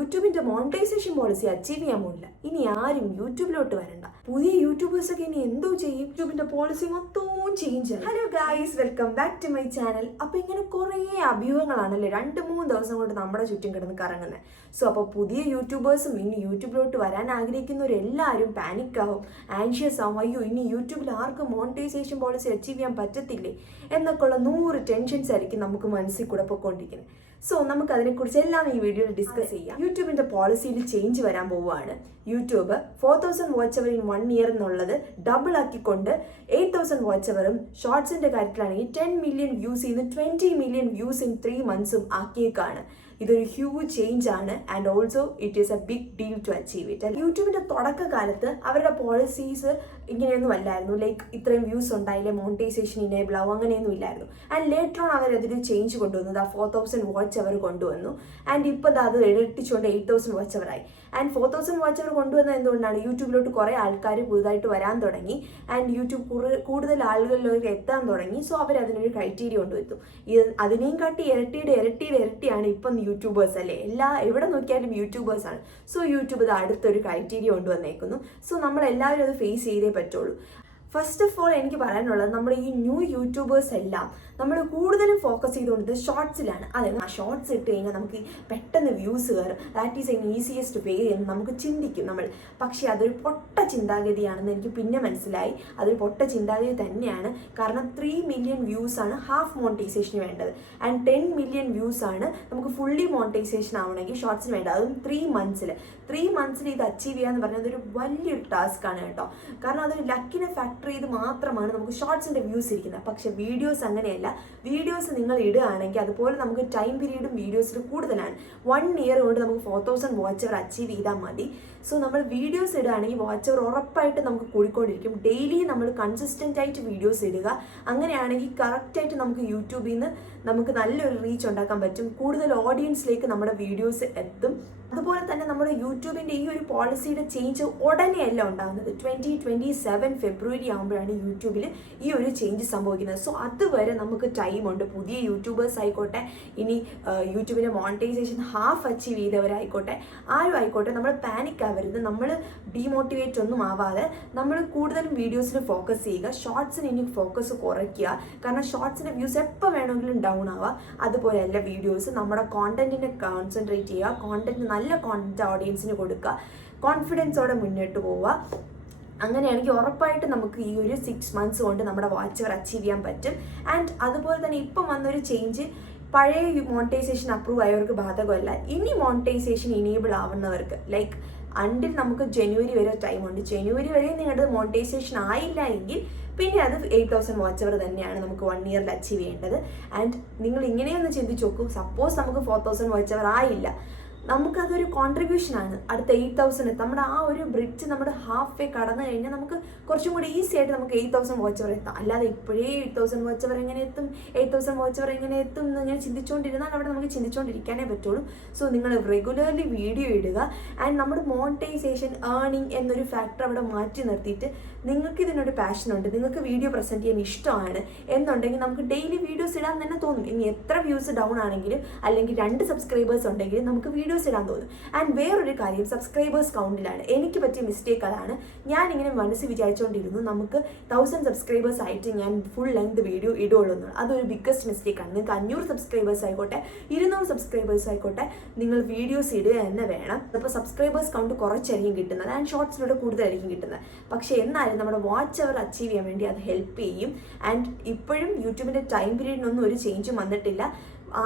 യൂട്യൂബിന്റെ monetisation policy achieve ചെയ്യാൻ പോകില്ല. ഇനി ആരും യൂട്യൂബിലോട്ട് വരണ്ട. പുതിയ യൂട്യൂബേഴ്സ് ഒക്കെ ഇനി എന്തോ ചെയ്യും? യൂട്യൂബിന്റെ പോളിസി മൊത്തവും ചേഞ്ച് ആയി. Hello guys, welcome back to my channel. അപ്പൊ ഇങ്ങനെ കുറേ അഭ്യൂഹങ്ങളാണല്ലേ 2-3 ദിവസം കൊണ്ട് നമ്മുടെ ചുറ്റും കിടന്ന് കറങ്ങുന്നത്. സോ അപ്പോൾ പുതിയ യൂട്യൂബേഴ്സും ഇനി യൂട്യൂബിലോട്ട് വരാൻ ആഗ്രഹിക്കുന്നവരെല്ലാവരും പാനിക് ആവും, ആൻഷ്യസ് ആവും. അയ്യോ, ഇനി യൂട്യൂബിൽ ആർക്കും മോണിറ്റൈസേഷൻ പോളിസി അച്ചീവ് ചെയ്യാൻ പറ്റത്തില്ലേ എന്നൊക്കെയുള്ള 100 ടെൻഷൻസ് ആയിരിക്കും നമുക്ക് മനസ്സിൽ കൂടെ പൊയ്ക്കൊണ്ടിരിക്കുന്നത്. സോ നമുക്ക് അതിനെക്കുറിച്ച് എല്ലാം ഈ വീഡിയോയിൽ ഡിസ്കസ് ചെയ്യാം. യൂട്യൂബിന്റെ പോളിസിയിൽ ചേഞ്ച് വരാൻ പോവുകയാണ്. YouTube 4000 watch hour in 1 year എന്നുള്ളത് ഡബിൾ ആക്കിക്കൊണ്ട് 8000 വാച്ച് അവറും, ഷോർട്സിന്റെ കാര്യത്തിലാണെങ്കിൽ 10 മില്യൺ വ്യൂസ് ഇന്ന് 20 മില്യൺ വ്യൂസ് ഇൻ 3 മന്ത്സും ആക്കിയേക്കാണ്. ഇതൊരു ഹ്യൂജ് ചേഞ്ച് ആണ് and also it is a big deal to achieve it. യൂട്യൂബിന്റെ തുടക്കകാലത്ത് അവരുടെ പോളിസീസ് ഇങ്ങനെയൊന്നും അല്ലായിരുന്നു. ലൈക്ക് ഇത്രയും വ്യൂസ് ഉണ്ടായില്ലേ മോണിറ്റൈസേഷൻ ഇനേബിൾ ആവും, അങ്ങനെയൊന്നും ഇല്ലായിരുന്നു. ആൻഡ് ലേറ്റർ ഓൺ അവരതിൽ ചേഞ്ച് കൊണ്ടുവന്നത് 4000 വാച്ച് അവർ കൊണ്ടുവന്നു. ആൻഡ് ഇപ്പോൾ അത് ഇരട്ടിച്ചുകൊണ്ട് 8000 വാച്ച് അവർ ആയി. ആൻഡ് 4000 വാച്ച് അവർ കൊണ്ടുവന്നത് എന്തുകൊണ്ടാണ്? യൂട്യൂബിലോട്ട് കുറേ ആൾക്കാർ പുതുതായിട്ട് വരാൻ തുടങ്ങി ആൻഡ് യൂട്യൂബ് കൂടുതൽ ആളുകളിലേക്ക് എത്താൻ തുടങ്ങി. സോ അവർ അതിനൊരു ക്രൈറ്റീരിയ കൊണ്ടുവരുന്നു. അതിനെയും കാട്ടി ഇരട്ടിയാണ് ഇപ്പം യൂട്യൂബേഴ്സ് അല്ലേ. എവിടെ നോക്കിയാലും യൂട്യൂബേഴ്സ് ആണ്. സോ യൂട്യൂബ് ഇത് അടുത്തൊരു ക്രൈറ്റീരിയ കൊണ്ടുവന്നേക്കുന്നു. സോ നമ്മളെല്ലാവരും അത് ഫേസ് ചെയ്തേ പറ്റുള്ളൂ. ഫസ്റ്റ് ഓഫ് ഓൾ എനിക്ക് പറയാനുള്ളത്, നമ്മുടെ ഈ ന്യൂ യൂട്യൂബേഴ്സ് എല്ലാം നമ്മൾ കൂടുതലും ഫോക്കസ് ചെയ്തുകൊണ്ടത് ഷോർട്സിലാണ്. അതെ, ആ ഷോർട്സ് ഇട്ട് കഴിഞ്ഞാൽ നമുക്ക് പെട്ടെന്ന് വ്യൂസ് കയറും, ദാറ്റ് ഈസ് എൻ ഈസിയസ്റ്റ് വേ എന്ന് നമുക്ക് ചിന്തിക്കും നമ്മൾ. പക്ഷേ അതൊരു പൊട്ട ചിന്താഗതിയാണെന്ന് എനിക്ക് പിന്നെ മനസ്സിലായി. അതൊരു പൊട്ട ചിന്താഗതി തന്നെയാണ്. കാരണം 3 മില്യൺ വ്യൂസ് ആണ് ഹാഫ് മോണിറ്റൈസേഷന് വേണ്ടത് ആൻഡ് 10 മില്യൺ വ്യൂസ് ആണ് നമുക്ക് ഫുള്ളി മോണിറ്റൈസേഷൻ ആവണമെങ്കിൽ ഷോർട്സിന് വേണ്ടത്. അതും 3 മന്ത്സിൽ ഇത് അച്ചീവ് ചെയ്യാന്ന് പറഞ്ഞാൽ അതൊരു വലിയൊരു ടാസ്ക് ആണ് കേട്ടോ. കാരണം അതൊരു ലക്കിനെ ഫാക്ടർ ചെയ്ത് മാത്രമാണ് നമുക്ക് ഷോർട്സിന്റെ വ്യൂസ് ഇരിക്കുന്നത്. പക്ഷെ വീഡിയോസ് അങ്ങനെയല്ല. വീഡിയോസ് നിങ്ങൾ ഇടുകയാണെങ്കിൽ അതുപോലെ നമുക്ക് ടൈം പീരീഡും വീഡിയോസിൽ കൂടുതലാണ്. 1 ഇയർ കൊണ്ട് നമുക്ക് 4000 വാച്ച് അവർ അച്ചീവ് ചെയ്താൽ മതി. സോ നമ്മൾ വീഡിയോസ് ഇടുകയാണെങ്കിൽ വാച്ച് അവർ ഉറപ്പായിട്ട് നമുക്ക് കൂടിക്കൊണ്ടിരിക്കും. ഡെയിലി നമ്മൾ കൺസിസ്റ്റൻ്റ് ആയിട്ട് വീഡിയോസ് ഇടുക. അങ്ങനെയാണെങ്കിൽ കറക്റ്റായിട്ട് നമുക്ക് യൂട്യൂബിൽ നിന്ന് നമുക്ക് നല്ലൊരു റീച്ച് ഉണ്ടാക്കാൻ പറ്റും. കൂടുതൽ ഓഡിയൻസിലേക്ക് നമ്മുടെ വീഡിയോസ് എത്തും. അതുപോലെ തന്നെ നമ്മുടെ യൂട്യൂബിൻ്റെ ഈ ഒരു പോളിസിയുടെ ചേഞ്ച് ഉടനെയല്ല ഉണ്ടാകുന്നത്. 2027 ഫെബ്രുവരി ആകുമ്പോഴാണ് യൂട്യൂബിൽ ഈ ഒരു ചേഞ്ച് സംഭവിക്കുന്നത്. സോ അതുവരെ നമുക്ക് ടൈമുണ്ട്. പുതിയ യൂട്യൂബേഴ്സ് ആയിക്കോട്ടെ, ഇനി യൂട്യൂബിൻ്റെ മോണിറ്റൈസേഷൻ ഹാഫ് അച്ചീവ് ചെയ്തവരായിക്കോട്ടെ, ആരും ആയിക്കോട്ടെ, നമ്മൾ പാനിക് ആവരുത്. നമ്മൾ ഡീമോട്ടിവേറ്റ് ഒന്നും ആവാതെ നമ്മൾ കൂടുതലും വീഡിയോസിൽ ഫോക്കസ് ചെയ്യുക. ഷോർട്സിന് ഇനി ഫോക്കസ് കുറയ്ക്കുക. കാരണം ഷോർട്സിൻ്റെ വ്യൂസ് എപ്പോൾ വേണമെങ്കിലും ഡൗൺ ആവാം. അതുപോലെയല്ല വീഡിയോസ്. നമ്മുടെ കോണ്ടന്റിനെ കോൺസെൻട്രേറ്റ് ചെയ്യുക. കോണ്ടന്റ് നല്ല കോണ്ടന്റ് ഓഡിയൻസിന് കൊടുക്കുക. കോൺഫിഡൻസോടെ മുന്നോട്ട് പോവുക. അങ്ങനെയാണെങ്കിൽ ഉറപ്പായിട്ട് നമുക്ക് ഈ ഒരു 6 മന്ത്സ് കൊണ്ട് നമ്മുടെ വാച്ച് അവർ അച്ചീവ് ചെയ്യാൻ പറ്റും. ആൻഡ് അതുപോലെ തന്നെ ഇപ്പം വന്നൊരു ചേഞ്ച് പഴയ മോണിറ്റൈസേഷൻ അപ്രൂവ് ആയവർക്ക് ബാധകമല്ല. ഇനി മോണിറ്റൈസേഷൻ ഇനേബിൾ ആവുന്നവർക്ക് ലൈക്ക് അണ്ടിൽ നമുക്ക് ജനുവരി വരെ ടൈമുണ്ട്. ജനുവരി വരെ നിങ്ങളുടെ മോണിറ്റൈസേഷൻ ആയില്ല എങ്കിൽ പിന്നെ അത് 8000 വാച്ച് അവർ തന്നെയാണ് നമുക്ക് 1 ഇയറിൽ അച്ചീവ് ചെയ്യേണ്ടത്. ആൻഡ് നിങ്ങൾ ഇങ്ങനെയൊന്ന് ചിന്തിച്ച് നോക്കൂ. സപ്പോസ് നമുക്ക് 4000 വാച്ച് അവർ ആയില്ല, നമുക്കതൊരു കോൺട്രിബ്യൂഷനാണ്. അടുത്ത 8000 നമ്മുടെ ആ ഒരു ബ്രിഡ്ജ് നമ്മുടെ ഹാഫ് വേ കടന്നു കഴിഞ്ഞാൽ നമുക്ക് കുറച്ചും കൂടി ഈസി ആയിട്ട് നമുക്ക് 8000 വാച്ച് അവർ എത്താം. അല്ലാതെ ഇപ്പോഴേ 8000 വാച്ച് അവർ എങ്ങനെ എത്തും, 8000 വാച്ച് അവർ എങ്ങനെ എത്തും എന്ന് ഇങ്ങനെ ചിന്തിച്ചുകൊണ്ടിരുന്നാൽ അവിടെ നമുക്ക് ചിന്തിച്ചുകൊണ്ടിരിക്കാനേ പറ്റുള്ളൂ. സോ നിങ്ങൾ റെഗുലർലി വീഡിയോ ഇടുക. ആൻഡ് നമ്മുടെ മോണിറ്റൈസേഷൻ ഏർണിംഗ് എന്നൊരു ഫാക്ടർ അവിടെ മാറ്റി നിർത്തിയിട്ട് നിങ്ങൾക്ക് ഇതിനൊരു പാഷനുണ്ട്, നിങ്ങൾക്ക് വീഡിയോ പ്രസൻറ്റ് ചെയ്യാൻ ഇഷ്ടമാണ് എന്നുണ്ടെങ്കിൽ നമുക്ക് ഡെയിലി വീഡിയോസ് ഇടാൻ തന്നെ തോന്നും. ഇനി എത്ര വ്യൂസ് ഡൗൺ ആണെങ്കിലും അല്ലെങ്കിൽ 2 സബ്സ്ക്രൈബേഴ്സ് ഉണ്ടെങ്കിലും നമുക്ക് വീഡിയോസ് ഇടാൻ തോന്നും. ആൻഡ് വേറൊരു കാര്യം, സബ്സ്ക്രൈബേഴ്സ് കൗണ്ടിലാണ് എനിക്ക് പറ്റിയ മിസ്റ്റേക്ക്. അതാണ് ഞാനിങ്ങനെ മനസ്സിൽ വിചാരിച്ചുകൊണ്ടിരുന്നു നമുക്ക് 1000 സബ്സ്ക്രൈബേഴ്സ് ആയിട്ട് ഞാൻ ഫുൾ ലെങ്ത് വീഡിയോ ഇടുള്ളൂ എന്നുള്ളത്. അതൊരു ബിഗ്ഗസ്റ്റ് മിസ്റ്റേക്കാണ്. നിങ്ങൾക്ക് 500 സബ്സ്ക്രൈബേഴ്സ് ആയിക്കോട്ടെ, 200 സബ്സ്ക്രൈബേഴ്സ് ആയിക്കോട്ടെ, നിങ്ങൾ വീഡിയോസ് ഇടുക തന്നെ വേണം. അപ്പോൾ സബ്സ്ക്രൈബേഴ്സ് കൗണ്ട് കുറച്ചായിരിക്കും കിട്ടുന്നത് ആൻഡ് ഷോർട്സിലൂടെ കൂടുതലായിരിക്കും കിട്ടുന്നത്. പക്ഷേ എന്നാലും നമ്മുടെ വാച്ച് അവർ അച്ചീവ് ചെയ്യാൻ വേണ്ടി അത് ഹെൽപ്പ് ചെയ്യും. ആൻഡ് ഇപ്പോഴും യൂട്യൂബിൻ്റെ ടൈം പീരീഡിനൊന്നും ഒരു ചേഞ്ചും വന്നിട്ടില്ല.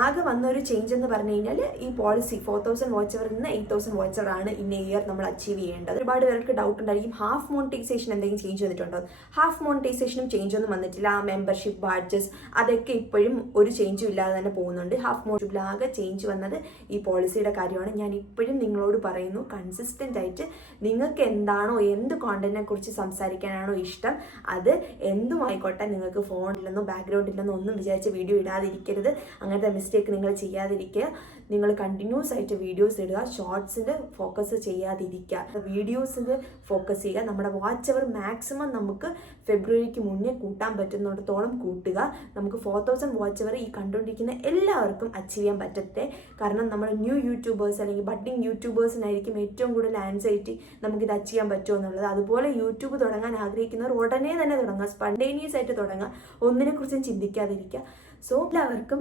ആകെ വന്നൊരു ചേഞ്ച് എന്ന് പറഞ്ഞു കഴിഞ്ഞാൽ ഈ പോളിസി 4000 വാച്ച് അവർ നിന്ന് 8000 വാച്ച് അവർ ആണ് ഇൻ ഇയർ നമ്മൾ അച്ചീവ് ചെയ്യേണ്ടത്. ഒരുപാട് പേർക്ക് ഡൗട്ട് ഉണ്ടായിരിക്കും ഹാഫ് മോണിറ്റൈസേഷൻ എന്തെങ്കിലും ചേഞ്ച് വന്നിട്ടുണ്ടോ? ഹാഫ് മോണിറ്റൈസേഷനും ചേഞ്ച് ഒന്നും വന്നിട്ടില്ല. ആ മെമ്പർഷിപ്പ് ബാഡ്ജസ് അതൊക്കെ ഇപ്പോഴും ഒരു ചേഞ്ചും ഇല്ലാതെ തന്നെ പോകുന്നുണ്ട്. ഹാഫ് മോണിറ്റൈസേഷനിൽ ആകെ ചേഞ്ച് വന്നത് ഈ പോളിസിയുടെ കാര്യമാണ്. ഞാൻ ഇപ്പോഴും നിങ്ങളോട് പറയുന്നു, കൺസിസ്റ്റൻ്റ് ആയിട്ട് നിങ്ങൾക്ക് എന്താണോ, എന്ത് കോണ്ടന്റിനെ കുറിച്ച് സംസാരിക്കാനാണോ ഇഷ്ടം, അത് എന്തും ആയിക്കോട്ടെ. നിങ്ങൾക്ക് ഫോണില്ലെന്നോ ബാക്ക്ഗ്രൗണ്ടില്ലെന്നോ ഒന്നും വിചാരിച്ച് വീഡിയോ ഇടാതിരിക്കരുത്. അങ്ങനത്തെ മിസ്റ്റേക്ക് നിങ്ങൾ ചെയ്യാതിരിക്കുക. നിങ്ങൾ കണ്ടിന്യൂസ് ആയിട്ട് വീഡിയോസ് ഇടുക, ഷോർട്സിൽ ഫോക്കസ് ചെയ്യാതിരിക്കുക, വീഡിയോസിൽ ഫോക്കസ് ചെയ്യുക. നമ്മുടെ വാച്ച് അവർ മാക്സിമം നമുക്ക് ഫെബ്രുവരിക്ക് മുന്നേ കൂട്ടാൻ പറ്റുന്നിടത്തോളം കൂട്ടുക. നമുക്ക് 4000 വാച്ച് അവർ ഈ കണ്ടുകൊണ്ടിരിക്കുന്ന എല്ലാവർക്കും അച്ചീവ് ചെയ്യാൻ പറ്റട്ടെ. കാരണം നമ്മൾ ന്യൂ യൂട്യൂബേഴ്സ് അല്ലെങ്കിൽ ബഡ്ഡിങ് യൂട്യൂബേഴ്സിനായിരിക്കും ഏറ്റവും കൂടുതൽ ആൻസൈറ്റി നമുക്കിത് അച്ചീവ് ചെയ്യാൻ പറ്റുമോ എന്നുള്ളത്. അതുപോലെ യൂട്യൂബ് തുടങ്ങാൻ ആഗ്രഹിക്കുന്നവർ ഉടനെ തന്നെ തുടങ്ങുക, സ്പണ്ടേനിയസ് ആയിട്ട് തുടങ്ങുക, ഒന്നിനെക്കുറിച്ചും ചിന്തിക്കാതിരിക്കുക. സോ എല്ലാവർക്കും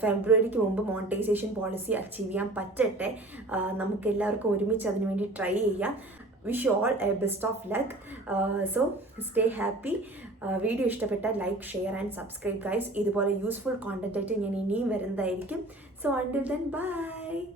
ഫെബ്രുവരിക്ക് മുമ്പ് മോണിറ്റൈസേഷൻ പോളിസി അച്ചീവ് ചെയ്യാൻ പറ്റട്ടെ. നമുക്ക് എല്ലാവർക്കും ഒരുമിച്ച് അതിനു വേണ്ടി ട്രൈ ചെയ്യാം. Wish you all a best of luck. So stay happy. Video ഇഷ്ടപ്പെട്ടാൽ like, share and subscribe guys. ഇതുപോലെ യൂസ്ഫുൾ കോണ്ടന്റ് ആയിട്ട് ഞാൻ ഇനിയും വരുന്നതായിരിക്കും. So until then by.